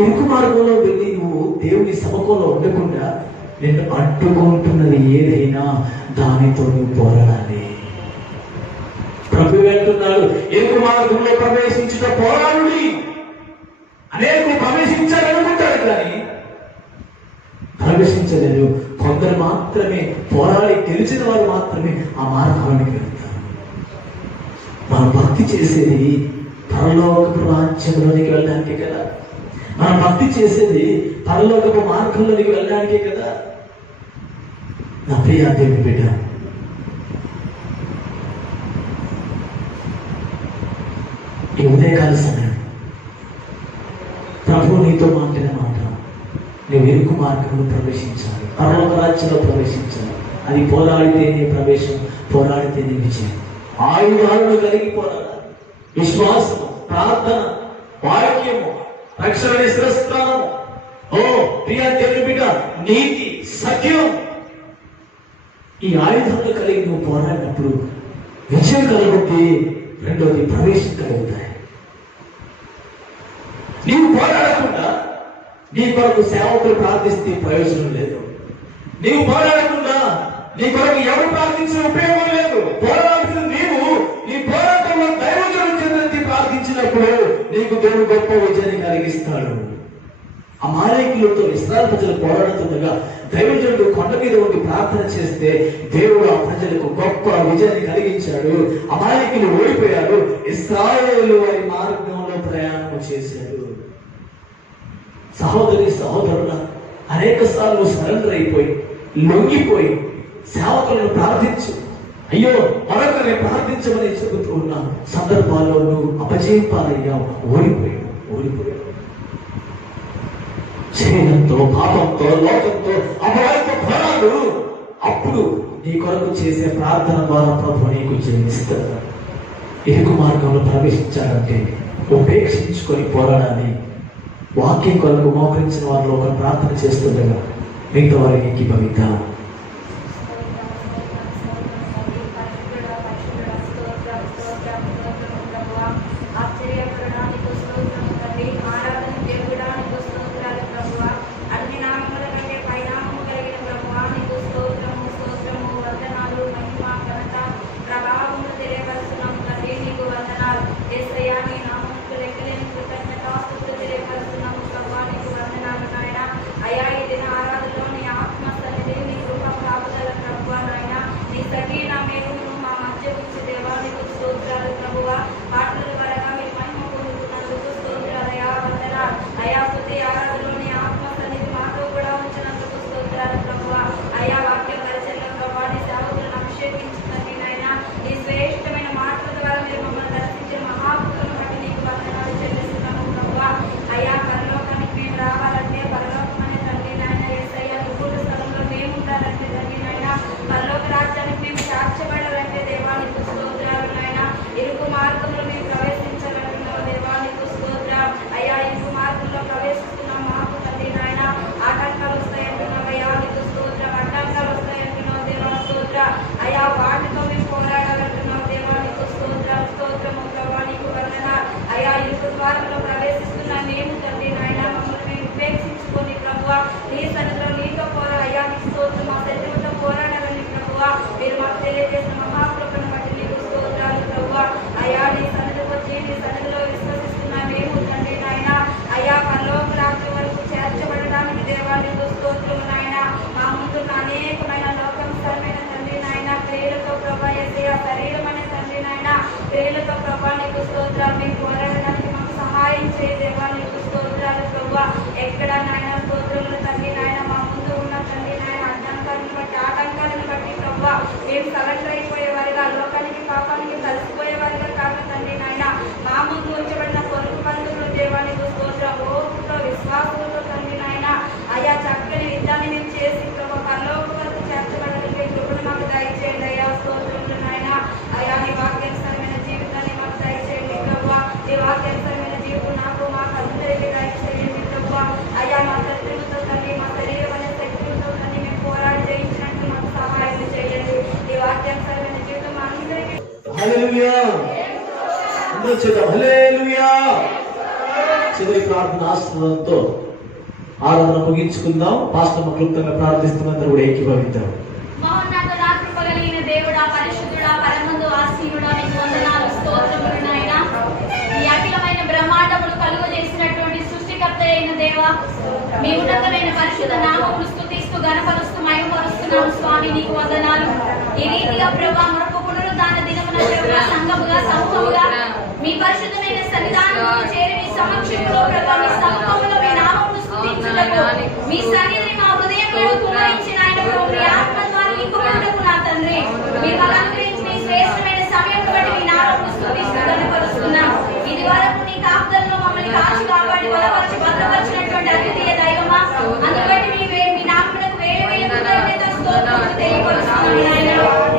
ఇరుకు మార్గంలో వెళ్ళి నువ్వు దేవుని సమకంలో ఉండకుండా నిన్ను అడ్డుకుంటున్నది ఏదైనా దానితో నువ్వు పోరాడాలి. ప్రభు అంటున్నాడు, ఇరుకు మార్గంలో ప్రవేశించుట పోరాడుడి. అనేకులు ప్రవేశించాలనుకుంటారు కానీ ప్రవేశించలేదు. కొందరు మాత్రమే పోరాడి గెలిచిన వారు మాత్రమే ఆ మార్గానికి వెళ్తారు. మనం భక్తి చేసేది పరలోకపు రాజ్యంలోనికి వెళ్ళడానికే కదా. మనం భక్తి చేసేది పరలోకపు మార్గంలోనికి వెళ్ళడానికే కదా. నా ప్రియ దేవుని బిడ్డ, ఈ ఉదయకాల సమయం ప్రభు నీతో మాట్లాడిన మాట, నువ్వు ఇరుకు మార్గంలో ప్రవేశించాలి, పరలోక రాజ్యంలో ప్రవేశించాలి. అది పోరాడితేనే ప్రవేశం, పోరాడితేనే విజయం. ఆయుధాలను కలిగి పోరాడాలి. విశ్వాసము, ప్రార్థన, వాక్యము, రక్షణ శిరస్త్రానము, ప్రియ దేవుని బిడ్డ, నీతి, సత్యం, ఈ ఆయుధాలను కలిగి నువ్వు పోరాడినప్పుడు విజయం కలుగుద్ది. రెండోది ప్రవేశం కలుగుతాయి. నీవు పోరాడకుండా నీ కొరకు సేవకులు ప్రార్థిస్తే ప్రయోజనం లేదు. నీవు పోరాడకుండా నీ కొరకు ఎవరు ప్రార్థించిన ఉపయోగం లేదు. పోరాడాల్సిన నీవు నీ పోరాటంలో దైవజనుడు చెంది ప్రార్థించినప్పుడు నీకు దేవుడు గొప్ప విజయాన్ని కలిగిస్తాడు. అమాలేకీయులతో ఇశ్రాయేలు ప్రజలు పోరాడుతుండగా దైవజనుడు కొండ మీద ఉండి ప్రార్థన చేస్తే దేవుడు ఆ ప్రజలకు గొప్ప విజయాన్ని కలిగించాడు. అమాలేకీయులు ఓడిపోయారు. ఇశ్రాయేలు వారి మార్గంలో ప్రయాణం చేశాడు. సహోదరి సహోదరుల, అనేక సార్లు సరెండర్ అయిపోయి లొంగిపోయి సేవకులను ప్రార్థించు, అయ్యో మరొకరిని ప్రార్థించమని చెబుతూ ఉన్న సందర్భాల్లో నువ్వు అపజయం పాలయ్యావు, ఓడిపోయావు. శరీరంతో, పాపంతో, లోకంతో, అపరాధంతో పోరాడు. అప్పుడు నీ కొరకు చేసే ప్రార్థన ద్వారా ప్రభు నీకు జయమిస్తాడు. ఇరుకు మార్గంలో ప్రవేశించాలంటే ఉపేక్షించుకొని పోరాడాలి. వాక్యం కొరకు మోకరించిన వారిలో ఒక ప్రార్థన చేస్తుండగా మిగతా వారికి ఏకీభవిద్దాం. అయ్యా, ఈ దిన ఆరాధనలో నీ ఆత్మ సన్నిధి, నీ అందరూ చేద్దాం. హల్లెలూయా. చివరి ప్రార్థన ఆశీర్వాదంతో ఆరాధన ముగించుకుందాం. పాస్టర్ క్లుప్తంగా ప్రార్థిస్తున్నందరూ కూడా ఏకీభవిద్దాం. మహోన్నతుడా, కృపగలిగిన దేవుడా, పరిశుద్ధుడా, పరమందు ఆసీనుడా, నీకు వందనాలు, స్తోత్రములు నాయనా. ఈ అఖిలమైన బ్రహ్మాండములు కలుగు చేసినటువంటి సృష్టికర్త అయిన దేవా, మీ ఉన్నతమైన పరిశుద్ధ నామమును స్తుతిస్తూ గణపరుస్తూ మహిమపరుస్తున్నాము స్వామి, నీకు వందనాలు. ఈ రీతిగా ప్రభా మరొక పునరుద్ధాన దినమున ప్రభా సంఘముగా సమూహముగా మీ పరిశుద్ధమైన సన్నిధానములో చేరి మీ సమక్షంలో ప్రభా మీ సముఖంలో మీ నామమును స్తుతించుటకు మీ సన్నిధిని మా హృదయంలో కుమరించిన ఆయన ప్రభు మీ ఆత్మ ద్వారా నింపుకొనుటకు నా తండ్రి మీరు మాకు అనుగ్రహించిన ఈ శ్రేష్టమైన సమయంలో బట్టి మీ నామమును స్తుతిస్తూ గణపరుస్తున్నాం. ఇది వరకు నీ కాపుదలలో మమ్మల్ని కాచి కాపాడి బలపరిచి భద్రపరిచినటువంటి అద్వితీయ దైవమా, అందుబట్టి మీ నామమునకు వేలు వేలు కృతజ్ఞతలు స్తోత్రములు తెలియపరుస్తున్నాను నాయన.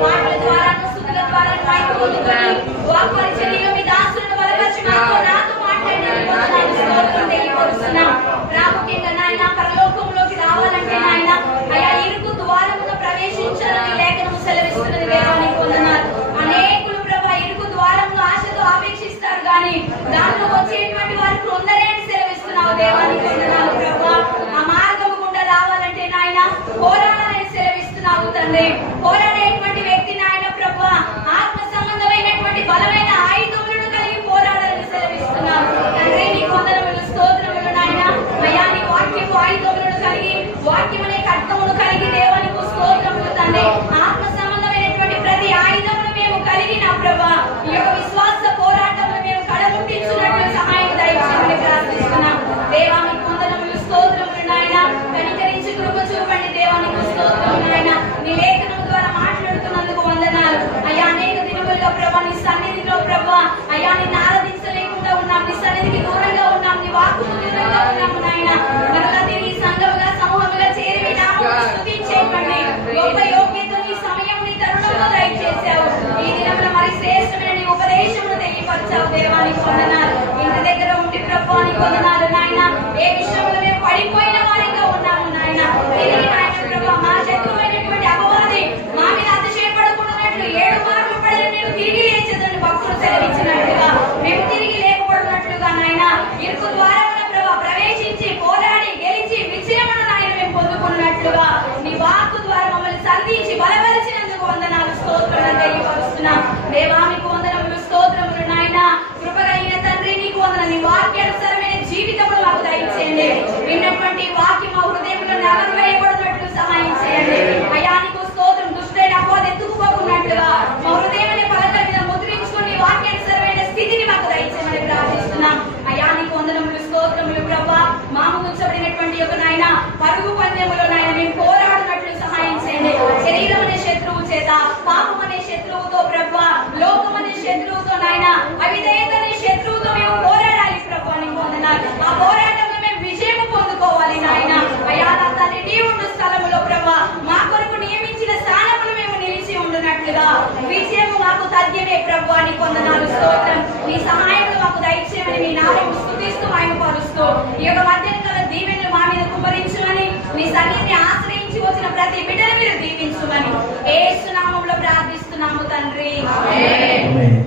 మాటల ద్వారా స్తుతుల ద్వారా మైకు పొందుకొని వాక్పరిచర్యలో మీ దాసులను బలపరిచి నాతో మాట్లాడినందుకు వందనాలు, స్తోత్రం తెలియపరుస్తున్నాం. ప్రాముఖ్యంగా నాయన పరలోకంలోకి రావాలంటే నాయన అయా ఇరుకు ద్వారమున ప్రవేశించాలని లేఖనము సెలవిస్తున్నది దేవానికి వందనాలు. అనేకులు ప్రభా ఇరుకు ద్వారమును ఆశతో ఆపేక్షిస్తారు కానీ దాంట్లో వచ్చేటువంటి వారు కొందరే అని సెలవిస్తున్నావు దేవానికి వందనాలు ప్రభా. ఆ మార్గము గుండా రావాలంటే నాయన పోరాడాలని సెలవిస్తున్నావు తండ్రి. పోరాడేటువంటి వ్యక్తి నాయన ప్రభా ఆత్మ సంబంధమైనటువంటి బలమైన ఆయుధములను కలిగి పోరాడాలని సెలవిస్తున్నావు తండ్రి. నీకు వందనములు, స్తోత్రములు నాయన. అయా నీ వాక్యపు ఆయుధములను కలిగి వాక్యమనే ఖడ్గమును కలిగి దేవానికి స్తోత్రములు తండ్రి. ఆత్మ సంబంధమైనటువంటి ప్రతి ఆయుధమును మేము కలిగి నా ప్రభా ఈ యొక్క విశ్వాస పోరాటమును మేము కడముట్టించున్నట్లు సహాయం దయచేయమని ప్రార్థిస్తున్నాం. దేవానికి వందనములు, స్తోత్రములు నాయన. కనికరించి కృప చూపండి దేవానికి స్తోత్రములు నాయన. నీ లేఖనము ద్వారా మాట్లాడుతున్నందుకు వందనాలు అయ్యా. అనేక దినములుగా ప్రభా నీ సన్నిధిలో ప్రభా అయ్యా నిన్ను ఆరాధించలేకుండా ఉన్నాం, నీ సన్నిధికి దూరంగా ఉన్నాం, నీ వాక్కుకు దూరంగా ఉన్నాము నాయన. మరలా తిరిగి సంఘముగా సమూహముగా చేరి మీ నామమును స్తుతించేయండి. గొప్ప యోగ్యత నీ సమయం నీ తరుణంలో దయచేశావు. ఈ దినమున మరి శ్రేష్టమైన నీ ఉపదేశమును తెలియపరిచావు దేవానికి వందనాలు. ఇంటి దగ్గర ఉండి ప్రభా నీకు వందనాలు నాయన. ఏ విషయంలో మేము పడిపోయిన వారిగా ఉన్నాము నాయన. తిరిగి నాయన ప్రభా మా శత్రువైనటువంటి అపవాది మా మీద అతిశయపడకుండానట్లు 7 మార్లు పడిన నేను తిరిగి లేచేదని భక్తులు సెలవిచ్చినట్లుగా మేము తిరిగి లేకపోవడనట్లుగా నాయన ఇరుకు ద్వారమున ప్రభా ప్రవేశించి పోరాడి గెలిచి విజయమును నాయన మేము పొందుకున్నట్లుగా నీ వాక్కు ద్వారా మమ్మల్ని సంధించి బలపరిచినందుకు వందనాలు, స్తోత్రాలు తెలియపరుస్తున్నాం. దేవానికి వందనములు, స్తోత్రములు నాయన. కృపగలిగిన తండ్రి నీకు వందనాలు. నీ వాక్యానుసారమైన జీవితములు మాకు దయచేయండి. విన్నటువంటి వాక్యం మా హృదయంలో నగరు వేయబడినట్లు సహాయం చేయండి అయ్యా. నీకు స్తోత్రం. దుష్టుడైన అపవాది ఎత్తుకుపోకున్నట్లుగా మా హృదయాన్ని పలకల మీద ముద్రించుకుని వాక్యానుసారమైన స్థితిని మాకు దయచేయమని ప్రార్థిస్తున్నాం అయ్యా. నీకు వందనములు, స్తోత్రములు ప్రభా. మాము ఉంచబడినటువంటి యొక్క నాయన పరుగు పందెములో నాయన మేము పోరాడినట్లు సహాయం చేయండి. శరీరం అనే శత్రువు చేత, పాపం అనే శత్రువుతో ప్రభా, లోకం అనే శత్రువుతో నాయన, అవిధేయత అనే శత్రువుతో మేము పోరాడాలి ప్రభా. నీకు వందనాలు. ఆ పోరాటంలో మేము విజయం పొందుకోవాలి నాయన. అయ్యా నా తండ్రి నీ ఉండు స్థలములో ప్రభా మా కొరకు నియమించిన స్థానములు మేము నిలిచి ఉండునట్లుగా విజయం మాకు తథ్యమే ప్రభా. నీకు వందనాలు, స్తోత్రం. నీ సహాయములు మాకు దయచేయమని మీ నామమును స్తుతిస్తూ మహిమపరుస్తూ ఈ యొక్క మధ్యాహ్న కాల దీవెనలు మా మీద కుమ్మరించుమని నీ సన్నిధిని ఆశ్రయించి వచ్చిన ప్రతి బిడ్డను మీరు దీవించుమని యేసు నామములో ప్రార్థిస్తున్నాము తండ్రి.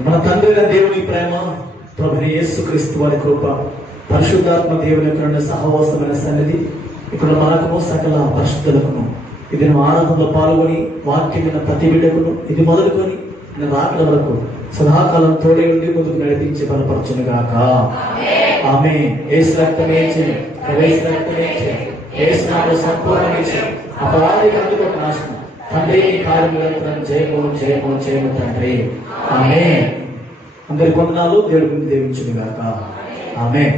మన తండ్రి దేవుని ప్రేమ, ప్రభువైన యేసుక్రీస్తు వారి కృప, పరిశుద్ధాత్మ దేవుని యొక్క సహవాసమైన సన్నిధి ఇప్పుడు మనకును సకల పరిశుద్ధులకును ఇది ఆరాధనలో పాల్గొని వాక్యమైన ప్రతి బిడ్డకును ఇది మొదలుకొని రాకడ వరకు సదాకాలం తోడే ఉండి ముందుకు నడిపించి బలపరచును గాక. ఆమేన్. యేసు రక్తమే చేయి, యేసు రక్తమే చేయి, యేసు నామములో సంపూర్ణమే చేయి. అపరాధి కందుకు నాశనం తండ్రి నీ కార్యములను జయము జయము జయము తండ్రి. ఆమేన్. అందరి వందనాలు. దేవుడిని దీవించును గాక. ఆమేన్.